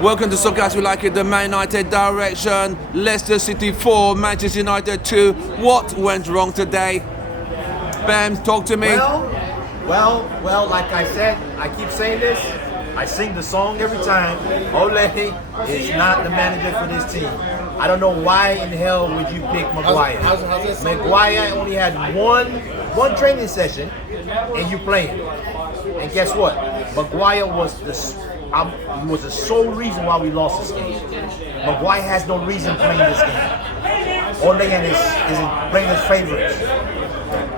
Welcome to Soccer As We Like It, the Man United direction. Leicester City 4, Manchester United 2. What went wrong today? Bam, talk to me. Well, like I said, I keep saying this. I sing the song every time. Ole is not the manager for this team. I don't know why in hell would you pick Maguire. Maguire only had one training session, and you play him. And guess what? Maguire was the sole reason why we lost this game. Maguire has no reason playing this game. Ole is playing his favorites.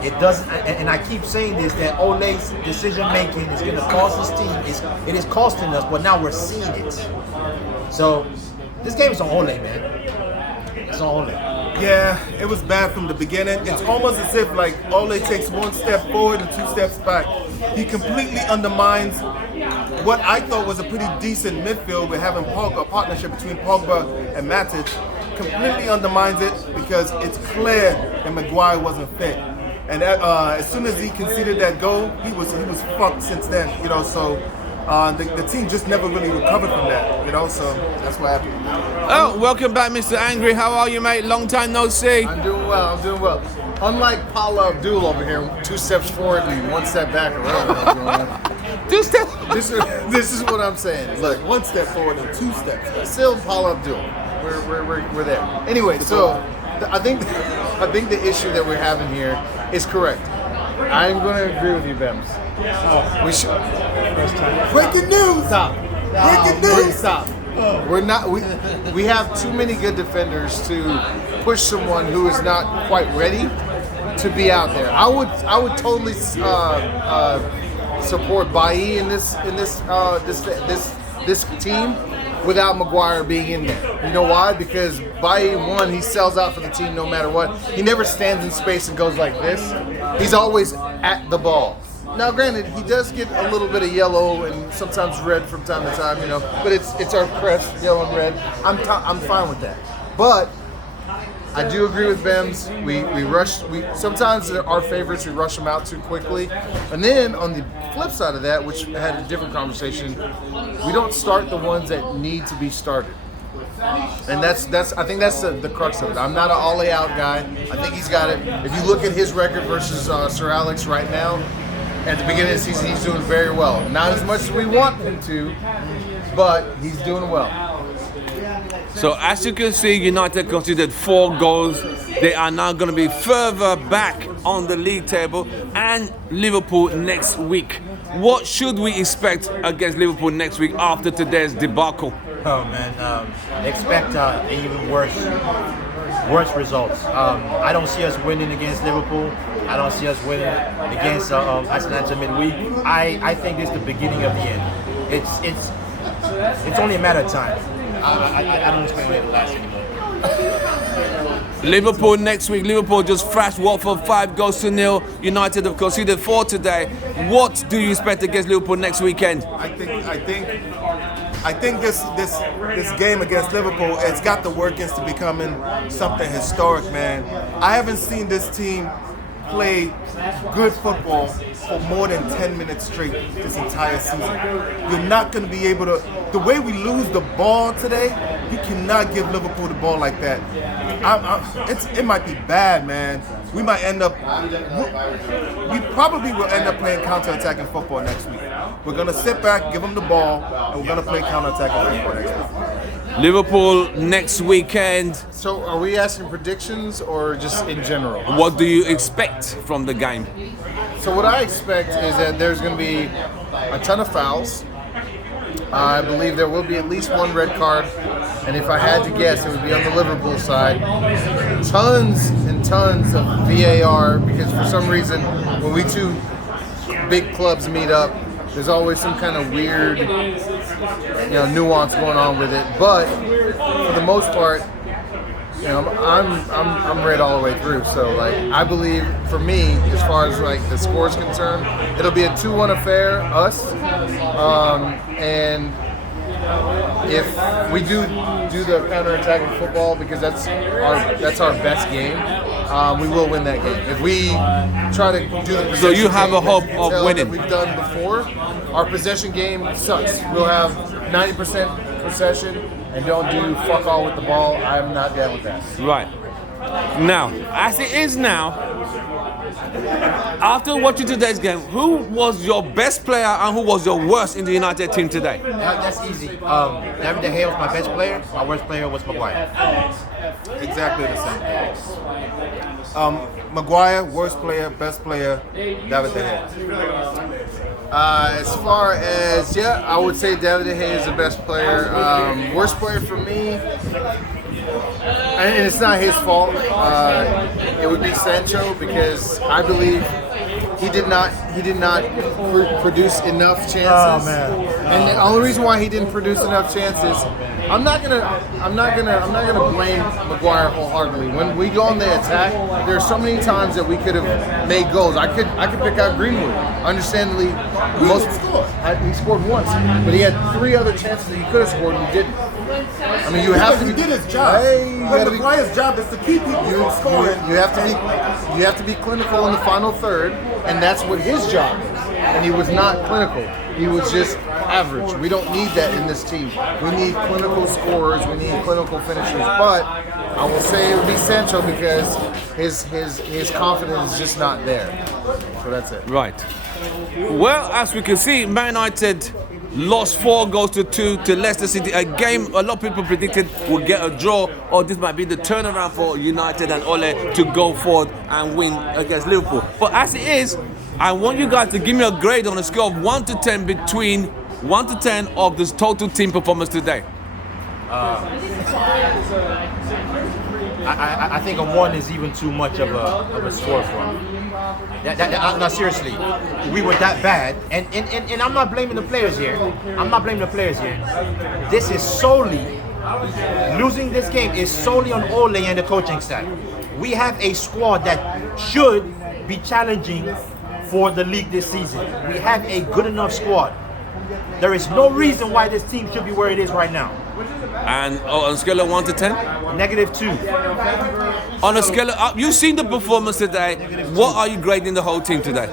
It doesn't, and I keep saying this, that Ole's decision making is going to cost his team. It is costing us, but now we're seeing it. So this game is on Ole, man. It's on Ole. Yeah, it was bad from the beginning. It's almost as if like Ole takes one step forward and 2 steps back. He completely undermines what I thought was a pretty decent midfield with having Pogba, a partnership between Pogba and Matic. Completely undermines it because it's clear that Maguire wasn't fit. And as soon as he conceded that goal, he was fucked since then. You know, so the team just never really recovered from that. You know, so that's what happened. Oh, welcome back, Mr. Angry. How are you, mate? Long time no see. I'm doing well. Unlike Paula Abdul over here, 2 steps forward and 1 step back around. 2 steps. This is what I'm saying. Look, 1 step forward and 2 steps. Still Paula Abdul. We're there. Anyway, so I think the issue that we're having here is correct. I'm going to agree with you, Bems. We should. Breaking news! Stop. Breaking news! Stop. We're not. We have too many good defenders to push someone who is not quite ready to be out there. I would totally support Bailly in this team without Maguire being in there. You know why? Because Bailly, one, he sells out for the team no matter what. He never stands in space and goes like this. He's always at the ball. Now, granted, he does get a little bit of yellow and sometimes red from time to time, you know. But it's our crest, yellow and red. I'm fine with that. But I do agree with Bems. We rush. Sometimes our favorites, we rush them out too quickly. And then on the flip side of that, which I had a different conversation, we don't start the ones that need to be started. And I think that's the crux of it. I'm not an Ole out guy. I think he's got it. If you look at his record versus Sir Alex right now, at the beginning of the season, he's doing very well. Not as much as we want him to, but he's doing well. So as you can see, United conceded 4 goals. They are now going to be further back on the league table, and Liverpool next week. What should we expect against Liverpool next week after today's debacle? Oh man, expect even worse results. I don't see us winning against Liverpool. I don't see us winning against Atalanta midweek. I think this is the beginning of the end. It's only a matter of time. I don't expect it to last anymore. Liverpool next week. Liverpool just thrashed Watford 5-0. United have conceded 4 today. What do you expect against Liverpool next weekend? I think this game against Liverpool, it's got the workings to becoming something historic, man. I haven't seen this team play good football for more than 10 minutes straight this entire season. You're not going to be able to. The way we lose the ball today, you cannot give Liverpool the ball like that. It might be bad, man. We might end up. We probably will end up playing counter-attacking football next week. We're going to sit back, give them the ball, and we're going to play counter-attacking football next week. Liverpool next weekend. So are we asking predictions or just in general? What do you expect from the game? So what I expect is that there's going to be a ton of fouls. I believe there will be at least 1 red card. And if I had to guess, it would be on the Liverpool side. Tons and tons of VAR, because for some reason, when we two big clubs meet up, there's always some kind of weird, nuance going on with it. But for the most part, I'm red all the way through. So like, I believe for me, as far as like the score is concerned, it'll be a 2-1 affair, us. And if we do the counter-attacking football, because that's our best game, we will win that game. If we try to do the So you have a hope of winning. that we've done before, our possession game sucks. We'll have 90% possession and don't do fuck all with the ball, I'm not down with that. Right. Now, as it is now, after watching today's game, who was your best player and who was your worst in the United team today? That's easy. David De Gea was my best player. My worst player was Maguire. Exactly the same. Maguire, worst player, best player, David De Gea. As far as, I would say David De Gea is the best player. Worst player for me, and it's not his fault, it would be Sancho, because I believe he did not produce enough chances. Oh, man. And the only reason why he didn't produce enough chances, I'm not gonna blame Maguire wholeheartedly. When we go on the attack, there's so many times that we could have made goals. I could pick out Greenwood. Understandably, he scored once, but he had 3 other chances that he could have scored and he didn't. I mean, you have to. He did his job. But Maguire's job is to keep people scoring. You have to be clinical in the final third, and that's what his job is. And he was not clinical. He was just average. We don't need that in this team. We need clinical scorers. We need clinical finishers. But I will say it would be Sancho because his confidence is just not there. So that's it. Right. Well, as we can see, Man United lost 4 goals to 2 to Leicester City. A game a lot of people predicted would get a draw, or this might be the turnaround for United and Ole to go forward and win against Liverpool. But as it is, I want you guys to give me a grade on a scale of 1 to 10 between 1 to 10 of this total team performance today. I think a 1 is even too much of a score for me. No, seriously, we were that bad, and I'm not blaming the players here. This is solely, losing this game is solely on Ole and the coaching staff. We have a squad that should be challenging for the league this season. We have a good enough squad. There is no reason why this team should be where it is right now. And on a scale of 1 to 10? -2. On a scale of, you've seen the performance today. What are you grading the whole team today?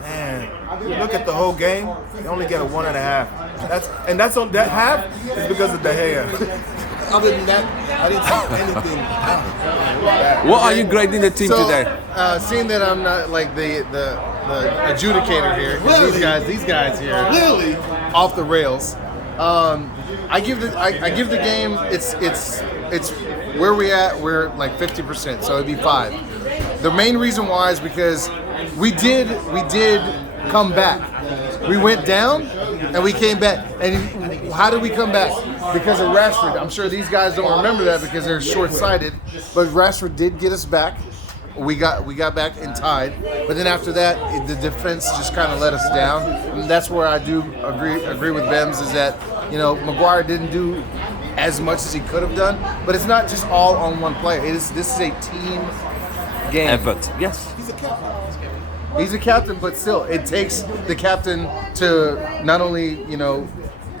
Man, you look at the whole game, you only get a 1.5. That's on that half is because of De Gea. Other than that, I didn't see anything. What are you grading the team today? Seeing that I'm not like the adjudicator here, 'cause these guys here, Really? off the rails. I give the game. It's where we at. We're like 50%, so it'd be 5. The main reason why is because we did come back. We went down and we came back. And how did we come back? Because of Rashford. I'm sure these guys don't remember that because they're short-sighted. But Rashford did get us back. We got back and tied. But then after that, the defense just kind of let us down. And that's where I do agree with Bems, is that, Maguire didn't do as much as he could have done. But it's not just all on one player. This is a team game. Effort. Yes. He's a captain, but still, it takes the captain to not only,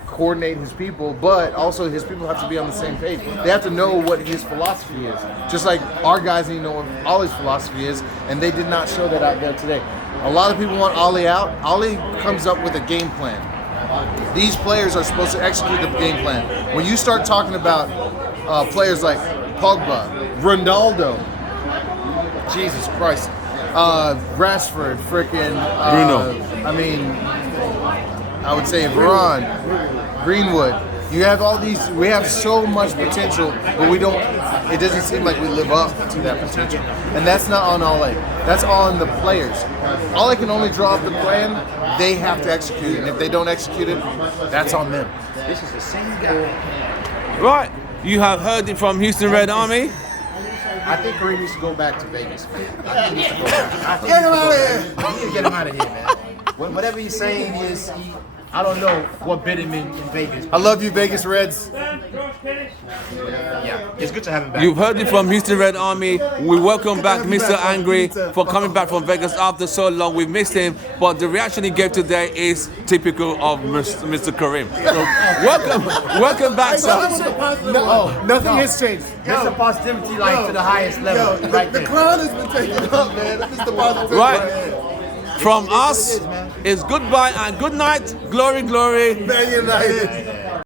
coordinate his people, but also his people have to be on the same page. They have to know what his philosophy is. Just like our guys need to know what Ollie's philosophy is, and they did not show that out there today. A lot of people want Ollie out. Ollie comes up with a game plan. These players are supposed to execute the game plan. When you start talking about players like Pogba, Ronaldo, Jesus Christ, Rashford, frickin' Bruno. I would say Varane, Greenwood. You have all these. We have so much potential, but we don't. It doesn't seem like we live up to that potential, and that's not on Ole. That's on the players. Ole can only draw up the plan. They have to execute it, and if they don't execute it, that's on them. This is the same guy. Right. You have heard it from Houston Red Army. I think Kareem needs to go back to Vegas, man. I think he needs to go back. Get him out of here. We need to get him out of here, man. Whatever he's saying is, I don't know what bit him in Vegas. I love you, Vegas Reds. Yeah, it's good to have him back. You've heard it from Houston Red Army. We welcome back Mr. Angry for coming back from Vegas after so long. We missed him, but the reaction he gave today is typical of Mr. Kareem. So welcome back, sir. Nothing has changed. Mr. Positivity, to the highest level, right there. The crown has been taken up, man. Mr. Positivity. Right. From us, it's goodbye and good night. Glory, glory. Man United.